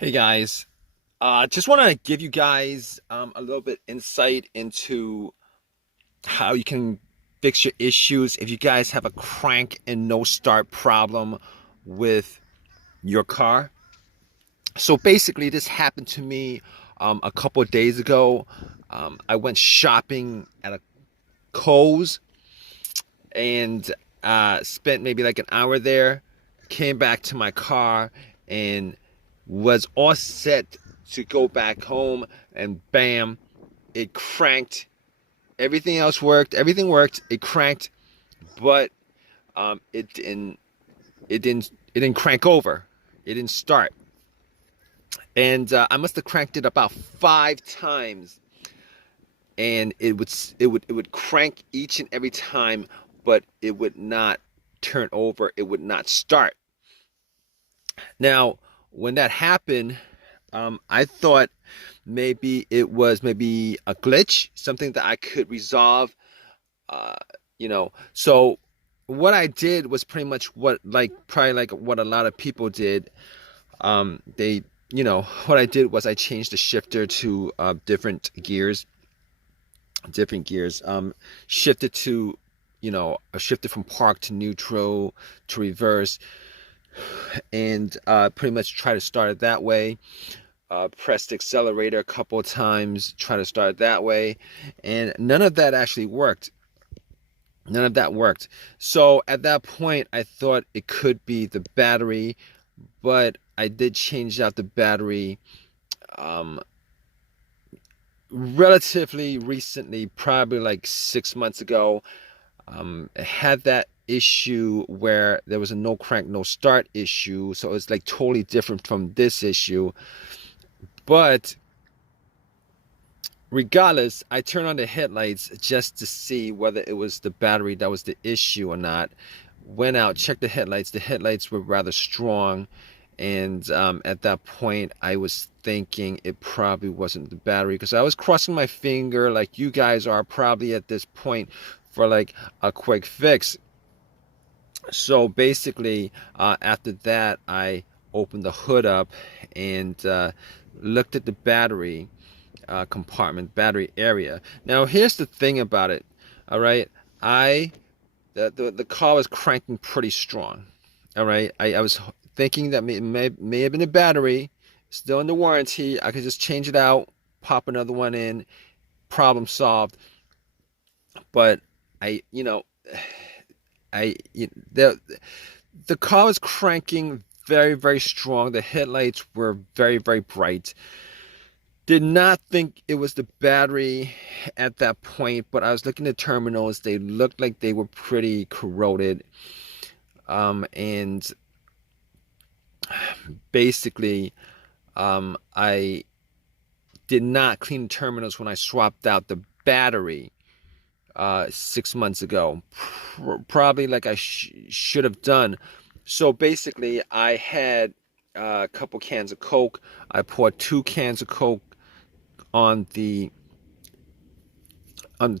Hey guys, just want to give you guys a little bit insight into how you can fix your issues if you guys have a crank and no start problem with your car. So basically, this happened to me a couple of days ago. I went shopping at a Kohl's and spent maybe like an hour there. Came back to my car and was all set to go back home, and bam, it cranked. Everything else worked. Everything worked. It cranked, but it didn't. It didn't. It didn't crank over. It didn't start, and I must have cranked it about 5 times, and it would crank each and every time, but it would not turn over. It would not start. Now, when that happened, I thought maybe it was maybe a glitch, something that I could resolve. Uh, so what I did was pretty much what, like, probably like what a lot of people did. What I did was I changed the shifter to different gears. Shifted to, I shifted from park to neutral to reverse, and pretty much try to start it that way. Pressed the accelerator a couple of times, try to start it that way, and none of that actually worked. None of that worked. So at that point, I thought it could be the battery, but I did change out the battery um, relatively recently, probably like 6 months ago. It had that issue where there was a no crank, no start issue. So it's like totally different from this issue. But regardless, I turned on the headlights just to see whether it was the battery that was the issue or not. Went out, checked the headlights. The headlights were rather strong. And at that point, I was thinking it probably wasn't the battery, because I was crossing my finger like you guys are probably at this point for like a quick fix. So basically, after that, I opened the hood up and looked at the battery compartment, battery area. Now, here's the thing about it. All right, I the car was cranking pretty strong. All right, I was thinking that may have been the battery, still in the warranty. I could just change it out, pop another one in, problem solved. But I, you know, I the car was cranking very, very strong. The headlights were very, very bright. Did not think it was the battery at that point, but I was looking at terminals. They looked like they were pretty corroded. And basically, I did not clean the terminals when I swapped out the battery 6 months ago. Probably like I should have done. So basically, I had a couple cans of Coke. I poured 2 cans of Coke on the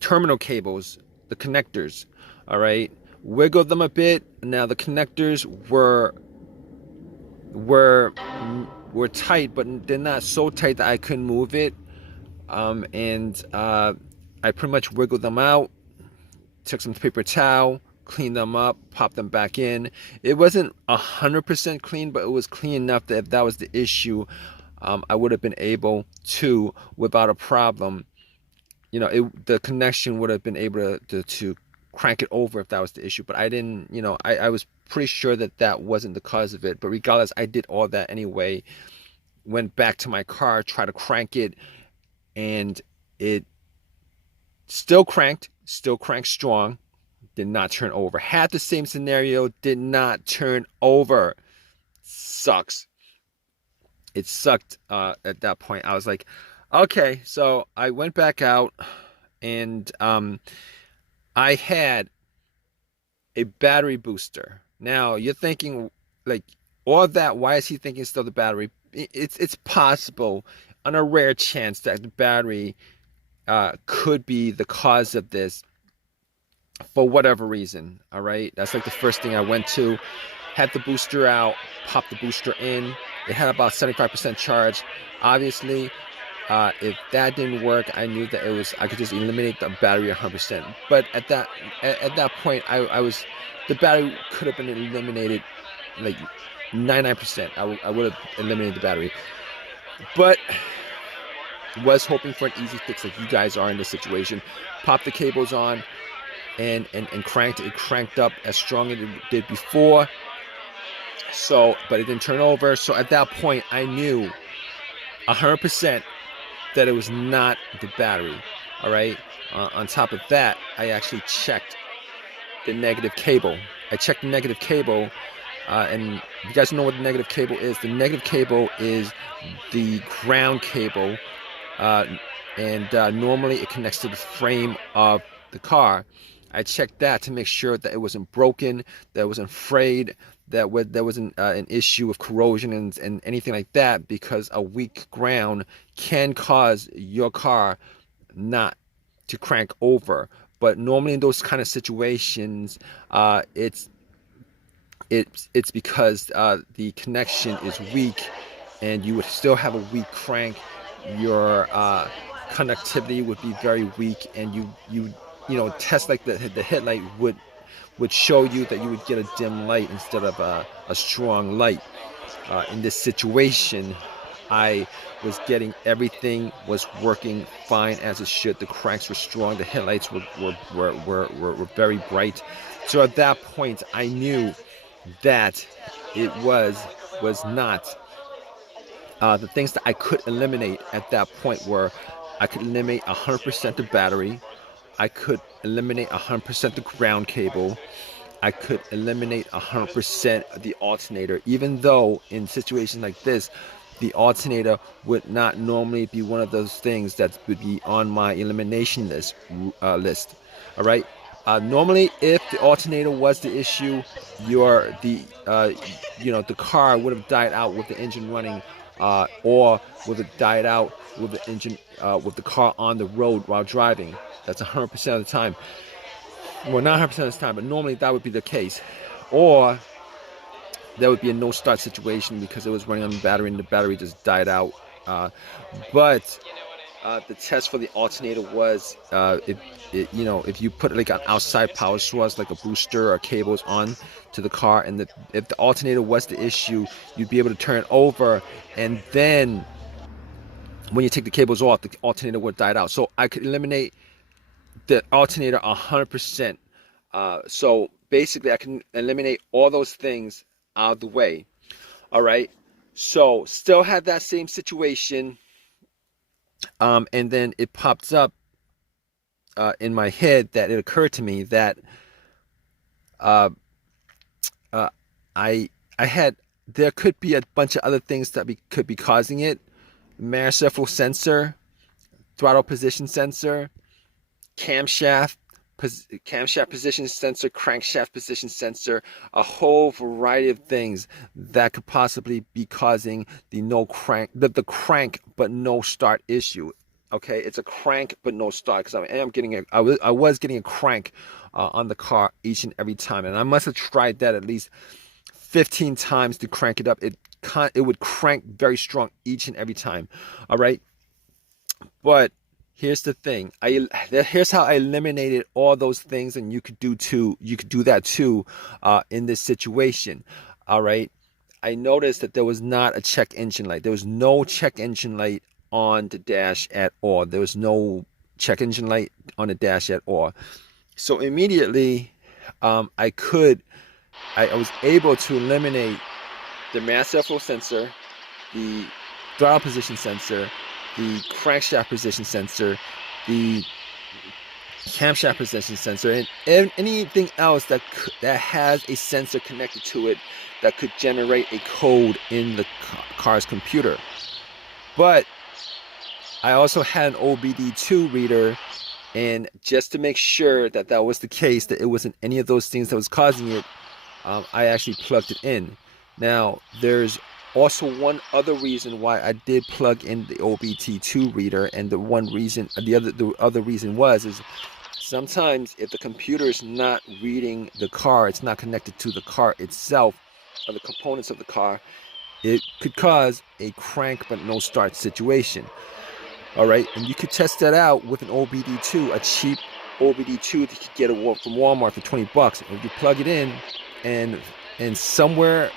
terminal cables, the connectors. All right, wiggled them a bit. Now the connectors were were tight, but they're not so tight that I couldn't move it. And I pretty much wiggled them out. Took some paper towel, cleaned them up, popped them back in. It wasn't 100% clean, but it was clean enough that if that was the issue, I would have been able to, without a problem, the connection would have been able to crank it over if that was the issue. But I didn't, I was pretty sure that that wasn't the cause of it. But regardless, I did all that anyway. Went back to my car, tried to crank it, and it still cranked strong, did not turn over. Had the same scenario, did not turn over. Sucks. It sucked at that point. I was like, okay. So I went back out, and I had a battery booster. Now you're thinking, like, all that, why is he thinking it's still the battery? It's possible, on a rare chance, that the battery could be the cause of this for whatever reason. All right, that's like the first thing I went to. Had the booster out, popped the booster in. It had about 75% charge. Obviously, if that didn't work, I knew that I could just eliminate the battery 100%. But at that point, the battery could have been eliminated like 99%. I would have eliminated the battery, but was hoping for an easy fix like you guys are in this situation. Pop the cables on and cranked it. It cranked up as strong as it did before. So, but it didn't turn over. So at that point, I knew 100% that it was not the battery. All right. On top of that, I actually checked the negative cable. I checked the negative cable, and you guys know what the negative cable is. The negative cable is the ground cable, and normally it connects to the frame of the car. I checked that to make sure that it wasn't broken, that it wasn't frayed, that there wasn't an issue of corrosion and anything like that, because a weak ground can cause your car not to crank over. But normally in those kind of situations, it's because the connection is weak, and you would still have a weak crank. Your conductivity would be very weak, and you know, test like the headlight would show you that you would get a dim light instead of a strong light. In this situation, I was getting everything was working fine as it should. The cranks were strong. The headlights were very bright. So at that point, I knew that it was not. The things that I could eliminate at that point were, I could eliminate 100% the battery. I could eliminate 100% the ground cable. I could eliminate 100% the alternator, even though in situations like this, the alternator would not normally be one of those things that would be on my elimination list. All right. Normally, if the alternator was the issue, the car would have died out with the engine running, or would have died out with the engine with the car on the road while driving. That's 100% of the time. Well, not 100% of the time, but normally that would be the case. Or there would be a no start situation because it was running on the battery and the battery just died out. But the test for the alternator was, if you put like an outside power source, like a booster or cables on to the car, and if the alternator was the issue, you'd be able to turn it over, and then when you take the cables off, the alternator would die out. So I could eliminate the alternator 100%. So basically, I can eliminate all those things out of the way. All right. So still had that same situation. And then it pops up in my head that it occurred to me that there could be a bunch of other things that could be causing it. Manifold sensor, throttle position sensor, camshaft position sensor, crankshaft position sensor, a whole variety of things that could possibly be causing the crank but no start issue. Okay, it's a crank but no start, because I was getting a crank on the car each and every time, and I must have tried that at least 15 times to crank it up. It would crank very strong each and every time. All right, but here's the thing. Here's how I eliminated all those things, and you could do that too in this situation. All right. I noticed that there was not a check engine light. There was no check engine light on the dash at all. There was no check engine light on the dash at all. So immediately, I was able to eliminate the manifold sensor, the throttle position sensor, the crankshaft position sensor, the camshaft position sensor, and anything else that has a sensor connected to it that could generate a code in the car's computer. But I also had an OBD2 reader, and just to make sure that that was the case, that it wasn't any of those things that was causing it, I actually plugged it in. Now, there's also one other reason why I did plug in the OBD2 reader, and the other reason is sometimes if the computer is not reading the car, it's not connected to the car itself or the components of the car, it could cause a crank but no start situation. All right, and you could test that out with an OBD2, a cheap OBD2 that you could get from Walmart for 20 bucks. If you plug it in, and somewhere,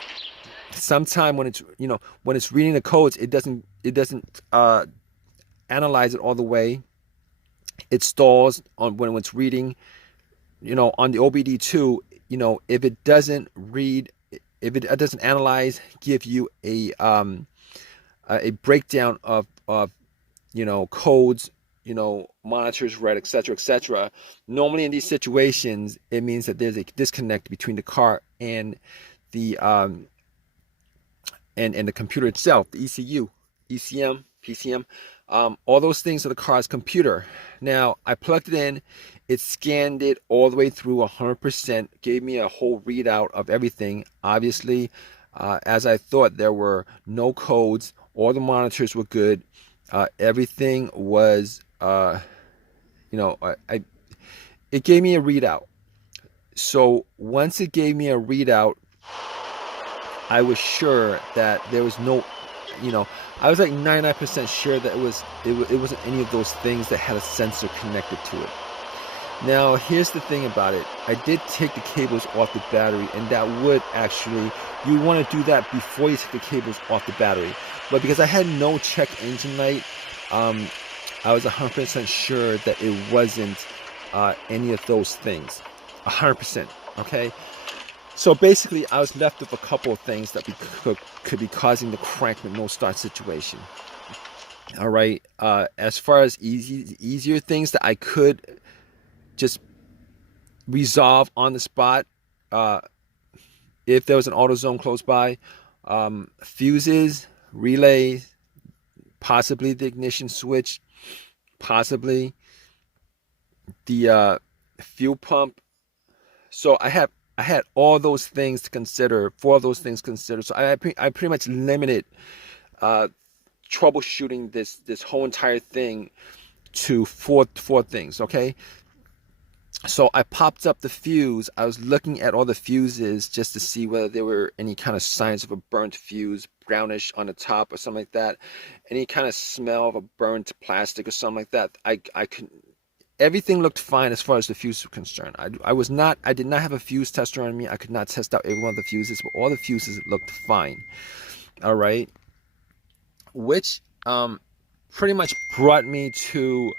sometime when it's when it's reading the codes, it doesn't analyze it all the way. It stalls on when it's reading. On the OBD2, if it doesn't read, if it doesn't analyze, give you a breakdown of codes, monitors read, etc., etc. Normally in these situations, it means that there's a disconnect between the car and the and the computer itself, the ECU, ECM, PCM. All those things are the car's computer. Now, I plugged it in, it scanned it all the way through 100%, gave me a whole readout of everything. Obviously, as I thought, there were no codes, all the monitors were good. Everything was, it gave me a readout. So once it gave me a readout, I was sure that there was no, I was like 99% sure that it wasn't any of those things that had a sensor connected to it. Now, here's the thing about it. I did take the cables off the battery, and that would actually, you want to do that before you take the cables off the battery. But because I had no check engine light, I was 100% sure that it wasn't any of those things. 100%, okay? So basically, I was left with a couple of things that could be causing the crank but no start situation. All right. As far as easier things that I could just resolve on the spot, if there was an AutoZone close by, fuses, relays, possibly the ignition switch, possibly the fuel pump. So I had all those things to consider, four of those things considered. So I pretty much limited troubleshooting this whole entire thing to four things. Okay. So I popped up the fuse. I was looking at all the fuses just to see whether there were any kind of signs of a burnt fuse, brownish on the top or something like that. Any kind of smell of a burnt plastic or something like that. I could. Everything looked fine as far as the fuse was concerned. I did not have a fuse tester on me. I could not test out every one of the fuses, but all the fuses looked fine. All right, which pretty much brought me to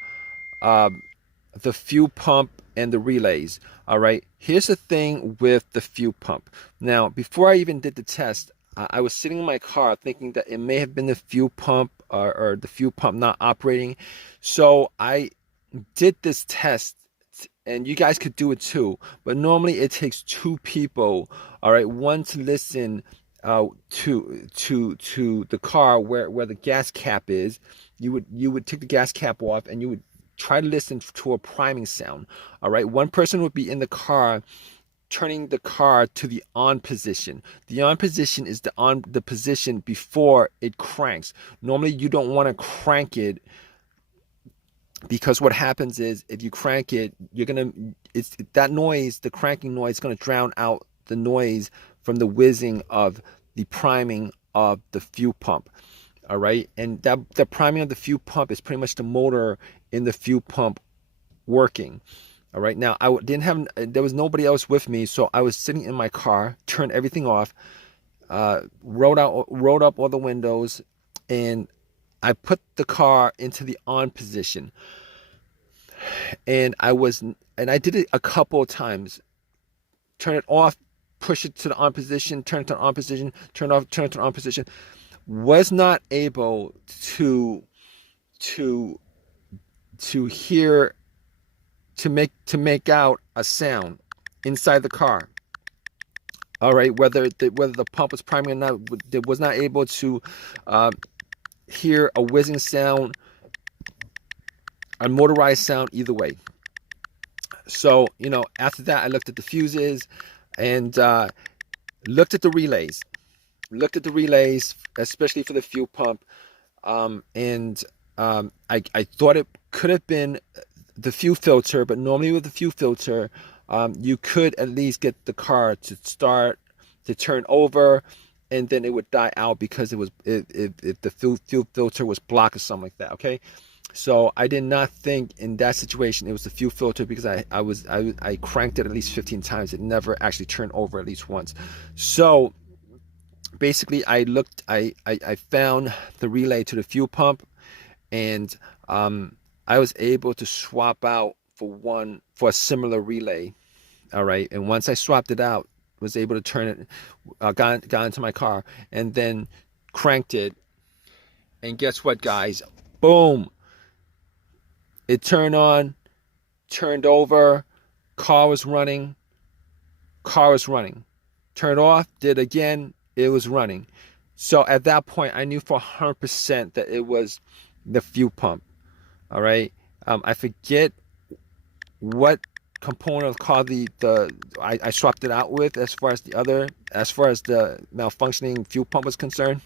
the fuel pump and the relays. All right, here's the thing with the fuel pump. Now, before I even did the test, I was sitting in my car thinking that it may have been the fuel pump or the fuel pump not operating. So I did this test, and you guys could do it too, but normally it takes two people, all right, one to listen to the car where the gas cap is. You would take the gas cap off, and you would try to listen to a priming sound. All right, one person would be in the car turning the car to the on position. The on position is the position before it cranks. Normally you don't want to crank it, because what happens is if you crank it, it's that noise, the cranking noise, is going to drown out the noise from the whizzing of the priming of the fuel pump. All right, and the priming of the fuel pump is pretty much the motor in the fuel pump working. All right, now there was nobody else with me, so I was sitting in my car, turned everything off, rolled up all the windows, and I put the car into the on position, and I did it a couple of times. Turn it off, push it to the on position, turn it to the on position, turn it off, turn it to the on position. Was not able to hear, to make out a sound inside the car. All right, whether the pump was priming or not, it was not able to hear a whizzing sound, a motorized sound, either way. So, after that, I looked at the fuses and looked at the relays. Especially for the fuel pump. And I thought it could have been the fuel filter, but normally with the fuel filter, you could at least get the car to start, to turn over, and then it would die out because it was if the fuel filter was blocked or something like that. Okay, so I did not think in that situation it was the fuel filter, because I cranked it at least 15 times. It never actually turned over at least once. So basically, I found the relay to the fuel pump, and I was able to swap out for a similar relay. All right, and once I swapped it out, was able to turn it, got into my car, and then cranked it. And guess what, guys? Boom! It turned on, turned over, car was running, turned off, did it again, it was running. So at that point, I knew for 100% that it was the fuel pump. All right, I forget what component of the car I swapped it out with, as far as the malfunctioning fuel pump was concerned.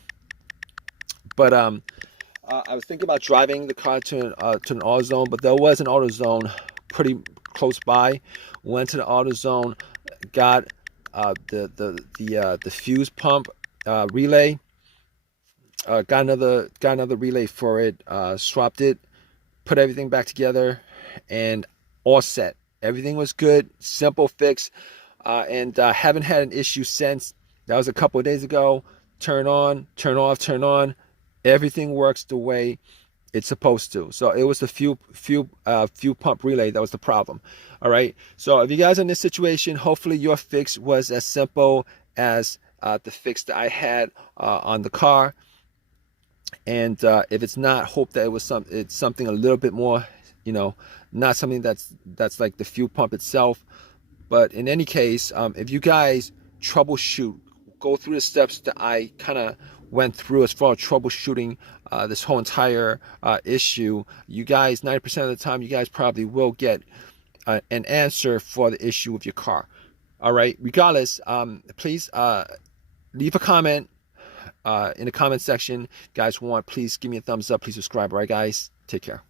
But I was thinking about driving the car to an AutoZone, but there was an AutoZone pretty close by. Went to the AutoZone, got the fuse pump relay, got another relay for it, swapped it, put everything back together, and all set. Everything was good, simple fix, and haven't had an issue since. That was a couple of days ago. Turn on, turn off, turn on. Everything works the way it's supposed to. So it was the fuel pump relay that was the problem. All right. So if you guys are in this situation, hopefully your fix was as simple as the fix that I had on the car. And if it's not, hope that it's something a little bit more, not something that's like the fuel pump itself. But in any case, if you guys troubleshoot, go through the steps that I kind of went through as far as troubleshooting this whole entire issue, you guys, 90% of the time, you guys probably will get an answer for the issue with your car. All right. Regardless, please leave a comment in the comment section. If you guys want, please give me a thumbs up. Please subscribe. All right, guys. Take care.